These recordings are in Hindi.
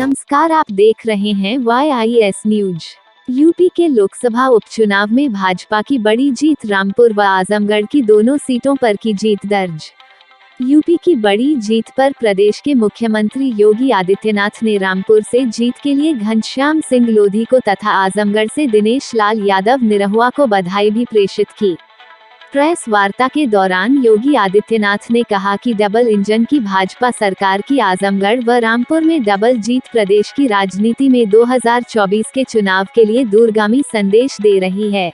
नमस्कार, आप देख रहे हैं YIS न्यूज। यूपी के लोकसभा उपचुनाव में भाजपा की बड़ी जीत, रामपुर व आजमगढ़ की दोनों सीटों पर की जीत दर्ज। यूपी की बड़ी जीत पर प्रदेश के मुख्यमंत्री योगी आदित्यनाथ ने रामपुर से जीत के लिए घनश्याम सिंह लोधी को तथा आजमगढ़ से दिनेश लाल यादव निरहुआ को बधाई भी प्रेषित की। प्रेस वार्ता के दौरान योगी आदित्यनाथ ने कहा कि डबल इंजन की भाजपा सरकार की आजमगढ़ व रामपुर में डबल जीत प्रदेश की राजनीति में 2024 के चुनाव के लिए दूरगामी संदेश दे रही है।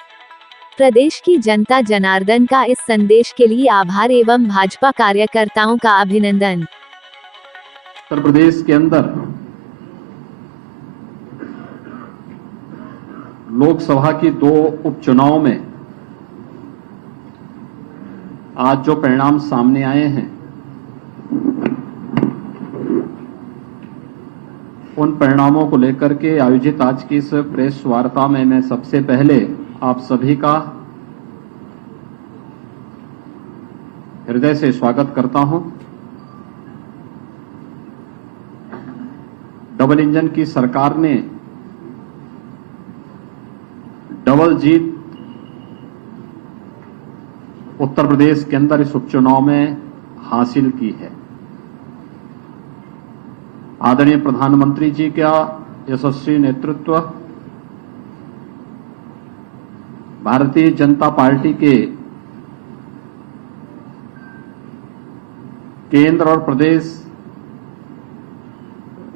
प्रदेश की जनता जनार्दन का इस संदेश के लिए आभार एवं भाजपा कार्यकर्ताओं का अभिनंदन। उत्तर प्रदेश के अंदर लोकसभा की 2 उपचुनाव में आज जो परिणाम सामने आए हैं, उन परिणामों को लेकर के आयोजित आज की इस प्रेस वार्ता में मैं सबसे पहले आप सभी का हृदय से स्वागत करता हूं। डबल इंजन की सरकार ने डबल जीत उत्तर प्रदेश के अंदर इस उपचुनाव में हासिल की है। आदरणीय प्रधानमंत्री जी का यशस्वी नेतृत्व, भारतीय जनता पार्टी के केंद्र और प्रदेश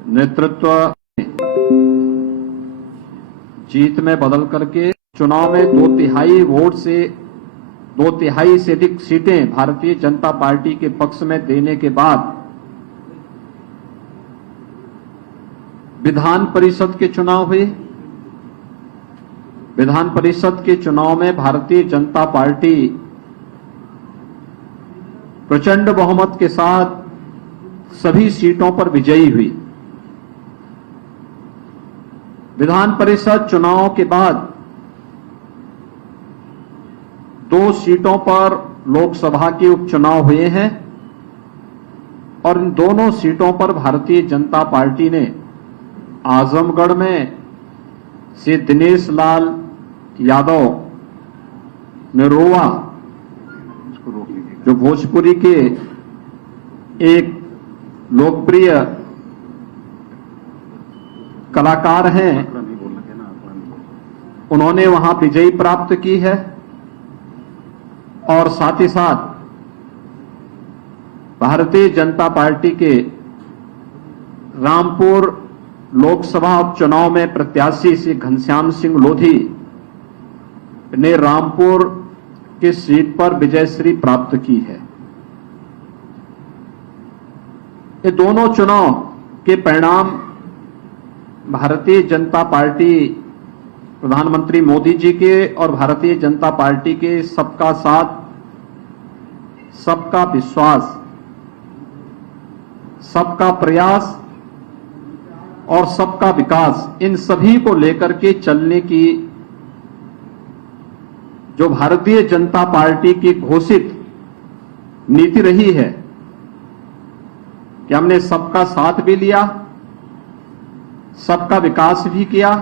नेतृत्व जीत में बदल करके चुनाव में 2/3 वोट से 2/3 से अधिक सीटें भारतीय जनता पार्टी के पक्ष में देने के बाद विधान परिषद के चुनाव हुए। विधान परिषद के चुनाव में भारतीय जनता पार्टी प्रचंड बहुमत के साथ सभी सीटों पर विजयी हुई। विधान परिषद चुनाव के बाद 2 सीटों पर लोकसभा के उपचुनाव हुए हैं और इन दोनों सीटों पर भारतीय जनता पार्टी ने आजमगढ़ में से दिनेश लाल यादव निरहुआ, जो भोजपुरी के एक लोकप्रिय कलाकार हैं, उन्होंने वहां विजयी प्राप्त की है। और साथ ही साथ भारतीय जनता पार्टी के रामपुर लोकसभा उपचुनाव में प्रत्याशी श्री घनश्याम सिंह लोधी ने रामपुर की सीट पर विजयश्री प्राप्त की है। ये दोनों चुनाव के परिणाम भारतीय जनता पार्टी, प्रधानमंत्री मोदी जी के और भारतीय जनता पार्टी के सबका साथ, सबका विश्वास, सबका प्रयास और सबका विकास, इन सभी को लेकर के चलने की जो भारतीय जनता पार्टी की घोषित नीति रही है कि हमने सबका साथ भी लिया, सबका विकास भी किया,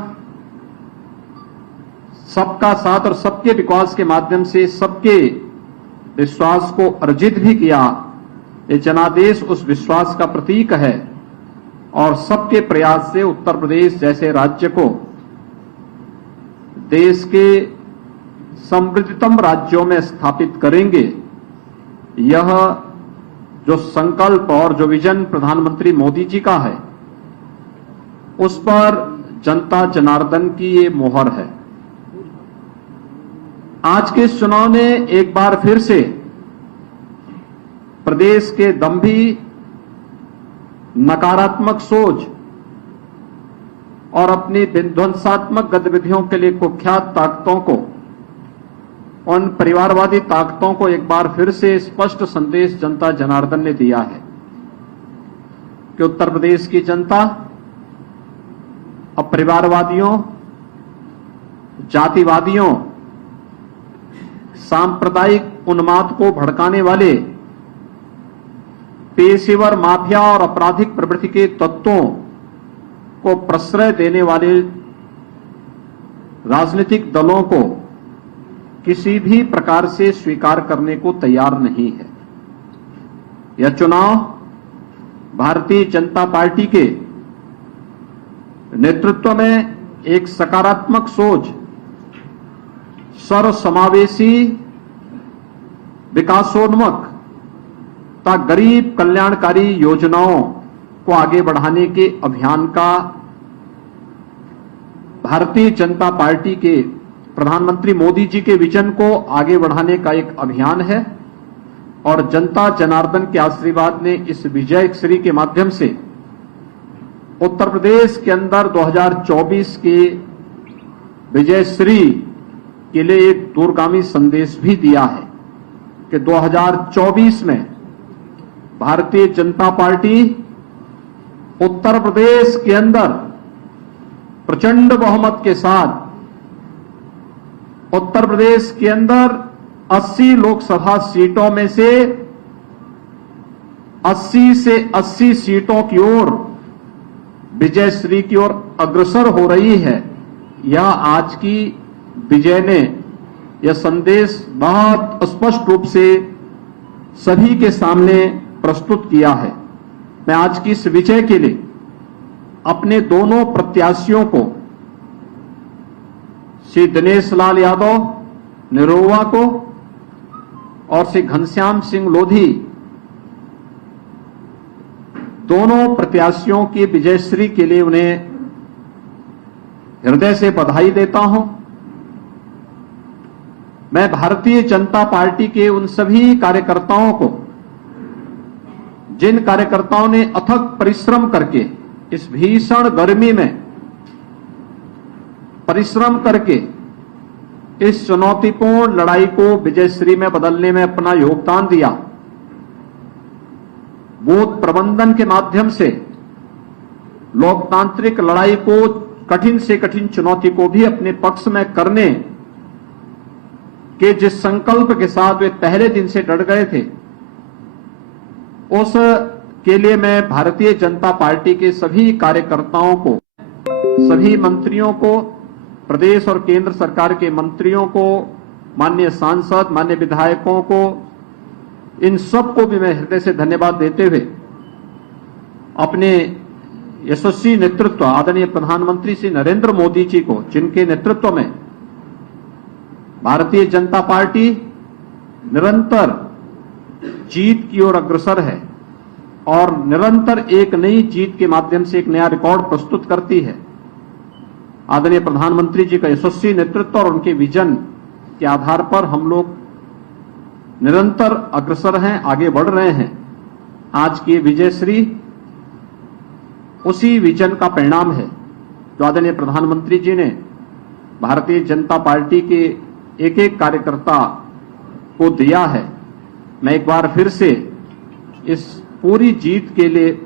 सबका साथ और सबके विकास के माध्यम से सबके विश्वास को अर्जित भी किया। ये जनादेश उस विश्वास का प्रतीक है और सबके प्रयास से उत्तर प्रदेश जैसे राज्य को देश के समृद्धतम राज्यों में स्थापित करेंगे। यह जो संकल्प और जो विजन प्रधानमंत्री मोदी जी का है, उस पर जनता जनार्दन की ये मोहर है। आज के इस चुनाव ने एक बार फिर से प्रदेश के दंभी, नकारात्मक सोच और अपनी विध्वंसात्मक गतिविधियों के लिए कुख्यात ताकतों को, उन परिवारवादी ताकतों को एक बार फिर से स्पष्ट संदेश जनता जनार्दन ने दिया है कि उत्तर प्रदेश की जनता अब परिवारवादियों, जातिवादियों, सांप्रदायिक उन्माद को भड़काने वाले पेशेवर माफिया और आपराधिक प्रवृत्ति के तत्वों को प्रश्रय देने वाले राजनीतिक दलों को किसी भी प्रकार से स्वीकार करने को तैयार नहीं है। यह चुनाव भारतीय जनता पार्टी के नेतृत्व में एक सकारात्मक सोच, सर्वसमावेशी, विकासोन्मुख तथा गरीब कल्याणकारी योजनाओं को आगे बढ़ाने के अभियान का भारतीय जनता पार्टी के प्रधानमंत्री मोदी जी के विजन को आगे बढ़ाने का एक अभियान है और जनता जनार्दन के आशीर्वाद ने इस विजय श्री के माध्यम से उत्तर प्रदेश के अंदर 2024 के विजय श्री के लिए एक दूरगामी संदेश भी दिया है कि 2024 में भारतीय जनता पार्टी उत्तर प्रदेश के अंदर प्रचंड बहुमत के साथ उत्तर प्रदेश के अंदर 80 लोकसभा सीटों में से 80 सीटों की ओर विजय श्री की ओर अग्रसर हो रही है। यह आज की विजय ने यह संदेश बहुत स्पष्ट रूप से सभी के सामने प्रस्तुत किया है। मैं आज की इस विजय के लिए अपने दोनों प्रत्याशियों को, श्री दिनेश लाल यादव निरोवा को और श्री घनश्याम सिंह लोधी, दोनों प्रत्याशियों की विजयश्री के लिए उन्हें हृदय से बधाई देता हूं। मैं भारतीय जनता पार्टी के उन सभी कार्यकर्ताओं को, जिन कार्यकर्ताओं ने अथक परिश्रम करके इस भीषण गर्मी में परिश्रम करके इस चुनौतीपूर्ण लड़ाई को विजयश्री में बदलने में अपना योगदान दिया, बूथ प्रबंधन के माध्यम से लोकतांत्रिक लड़ाई को, कठिन से कठिन चुनौती को भी अपने पक्ष में करने के जिस संकल्प के साथ वे पहले दिन से डट गए थे, उस के लिए मैं भारतीय जनता पार्टी के सभी कार्यकर्ताओं को, सभी मंत्रियों को, प्रदेश और केंद्र सरकार के मंत्रियों को, माननीय सांसद, माननीय विधायकों को, इन सबको भी मैं हृदय से धन्यवाद देते हुए अपने यशस्वी नेतृत्व आदरणीय प्रधानमंत्री श्री नरेंद्र मोदी जी को, जिनके नेतृत्व में भारतीय जनता पार्टी निरंतर जीत की ओर अग्रसर है और निरंतर एक नई जीत के माध्यम से एक नया रिकॉर्ड प्रस्तुत करती है। आदरणीय प्रधानमंत्री जी का यशस्वी नेतृत्व और उनके विजन के आधार पर हम लोग निरंतर अग्रसर हैं, आगे बढ़ रहे हैं। आज की विजयश्री उसी विजन का परिणाम है जो आदरणीय प्रधानमंत्री जी ने भारतीय जनता पार्टी के एक एक कार्यकर्ता को दिया है। मैं एक बार फिर से इस पूरी जीत के लिए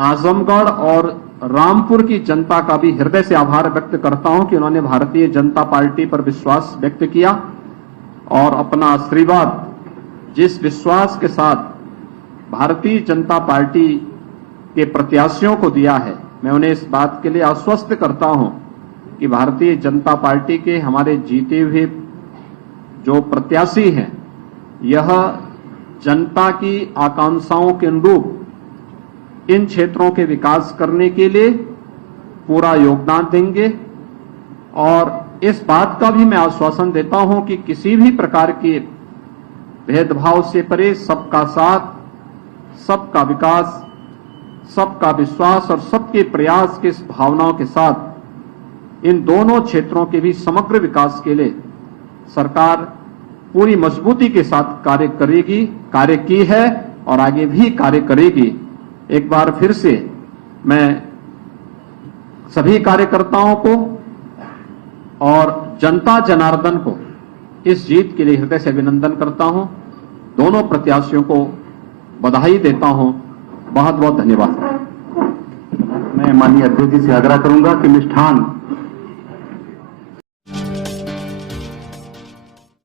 आजमगढ़ और रामपुर की जनता का भी हृदय से आभार व्यक्त करता हूं कि उन्होंने भारतीय जनता पार्टी पर विश्वास व्यक्त किया और अपना आशीर्वाद, जिस विश्वास के साथ भारतीय जनता पार्टी के प्रत्याशियों को दिया है, मैं उन्हें इस बात के लिए आश्वस्त करता हूं कि भारतीय जनता पार्टी के हमारे जीते हुए जो प्रत्याशी हैं, यह जनता की आकांक्षाओं के अनुरूप इन क्षेत्रों के विकास करने के लिए पूरा योगदान देंगे और इस बात का भी मैं आश्वासन देता हूं कि किसी भी प्रकार के भेदभाव से परे सबका साथ, सबका विकास, सबका विश्वास और सबके प्रयास के इस भावनाओं के साथ इन दोनों क्षेत्रों के भी समग्र विकास के लिए सरकार पूरी मजबूती के साथ कार्य करेगी, कार्य की है और आगे भी कार्य करेगी। एक बार फिर से मैं सभी कार्यकर्ताओं को और जनता जनार्दन को इस जीत के लिए हृदय से अभिनंदन करता हूं। दोनों प्रत्याशियों को बधाई देता हूं। बहुत बहुत धन्यवाद। मैं माननीय अध्यक्ष जी से आग्रह करूंगा कि मिष्ठान